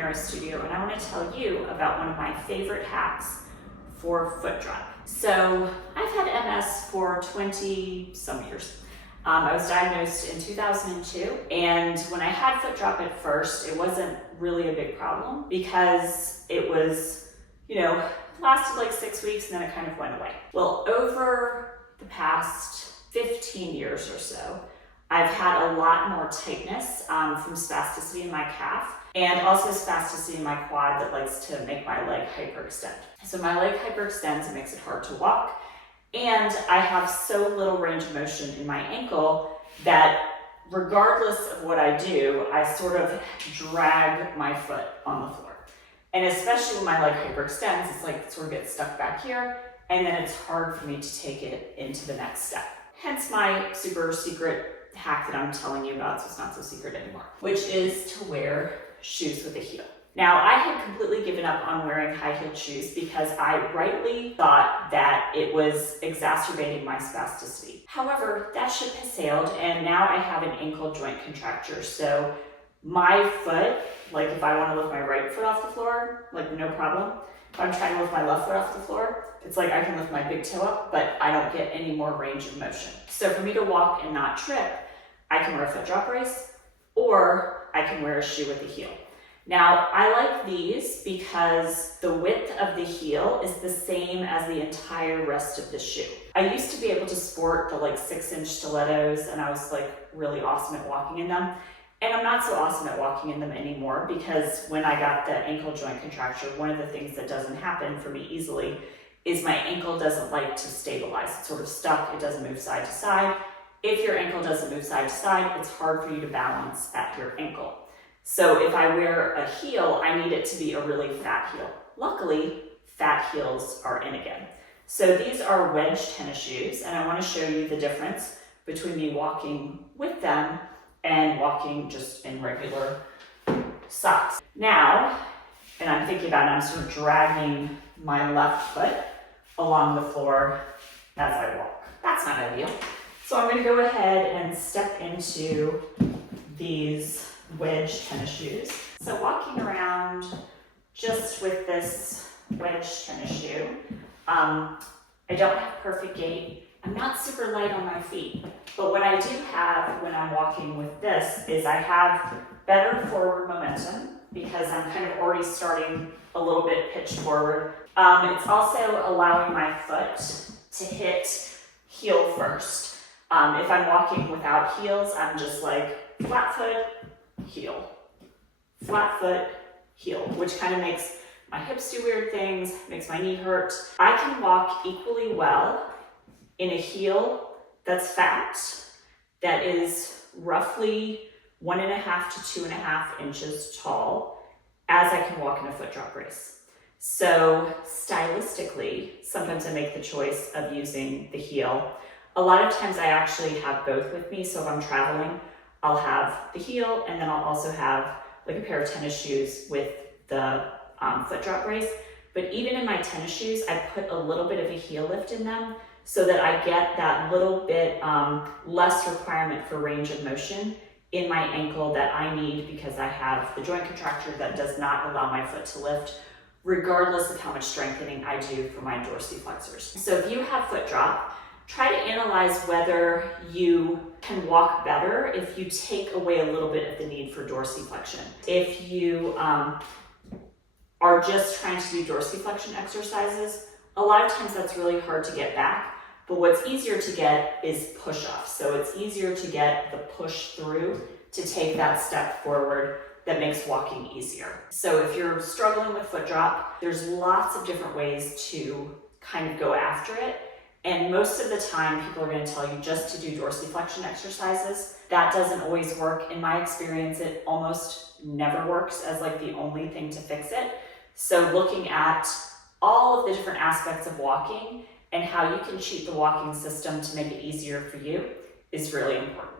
Neuro studio, and I want to tell you about one of my favorite hacks for foot drop. So I've had MS for 20 some years. I was diagnosed in 2002, and when I had foot drop at first, it wasn't really a big problem because it was, lasted like 6 weeks and then it kind of went away. Well, over the past 15 years or so, I've had a lot more tightness from spasticity in my calf, and also spasticity in my quad that likes to make my leg hyperextend. So my leg hyperextends, it makes it hard to walk, and I have so little range of motion in my ankle that regardless of what I do, I sort of drag my foot on the floor. And especially when my leg hyperextends, it's like it sort of gets stuck back here, and then it's hard for me to take it into the next step. Hence my super secret hack that I'm telling you about, so it's not so secret anymore, which is to wear shoes with a heel. Now, I had completely given up on wearing high-heeled shoes because I rightly thought that it was exacerbating my spasticity. However, that ship has sailed, and now I have an ankle joint contracture. So my foot, like if I want to lift my right foot off the floor, like no problem. If I'm trying to lift my left foot off the floor, it's like I can lift my big toe up, but I don't get any more range of motion. So for me to walk and not trip, I can wear a foot drop brace, or I can wear a shoe with a heel. Now, I like these because the width of the heel is the same as the entire rest of the shoe. I used to be able to sport the 6-inch stilettos, and I was really awesome at walking in them. And I'm not so awesome at walking in them anymore because when I got the ankle joint contracture, one of the things that doesn't happen for me easily is my ankle doesn't like to stabilize. It's sort of stuck, it doesn't move side to side. If your ankle doesn't move side to side, it's hard for you to balance at your ankle. So if I wear a heel, I need it to be a really fat heel. Luckily, fat heels are in again. So these are wedge tennis shoes, and I want to show you the difference between me walking with them and walking just in regular socks. Now, and I'm thinking about it, I'm sort of dragging my left foot along the floor as I walk. That's not ideal. So I'm going to go ahead and step into these wedge tennis shoes. So walking around just with this wedge tennis shoe, I don't have perfect gait. I'm not super light on my feet, but what I do have when I'm walking with this is I have better forward momentum because I'm kind of already starting a little bit pitched forward. It's also allowing my foot to hit heel first. If I'm walking without heels, I'm just flat foot, heel, flat foot, heel, which kind of makes my hips do weird things, makes my knee hurt. I can walk equally well in a heel that's fat, that is roughly 1.5 to 2.5 inches tall, as I can walk in a foot drop brace. So stylistically, sometimes I make the choice of using the heel. A lot of times I actually have both with me, so if I'm traveling, I'll have the heel, and then I'll also have a pair of tennis shoes with the foot drop brace. But even in my tennis shoes, I put a little bit of a heel lift in them so that I get that little bit less requirement for range of motion in my ankle that I need because I have the joint contracture that does not allow my foot to lift, regardless of how much strengthening I do for my dorsiflexors. So if you have foot drop, try to analyze whether you can walk better if you take away a little bit of the need for dorsiflexion. If you are just trying to do dorsiflexion exercises, a lot of times that's really hard to get back, but what's easier to get is push-offs. So it's easier to get the push through to take that step forward that makes walking easier. So if you're struggling with foot drop, there's lots of different ways to kind of go after it. And most of the time, people are going to tell you just to do dorsiflexion exercises. That doesn't always work. In my experience, it almost never works as the only thing to fix it. So looking at all of the different aspects of walking and how you can cheat the walking system to make it easier for you is really important.